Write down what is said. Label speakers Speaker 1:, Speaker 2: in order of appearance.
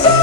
Speaker 1: Bye.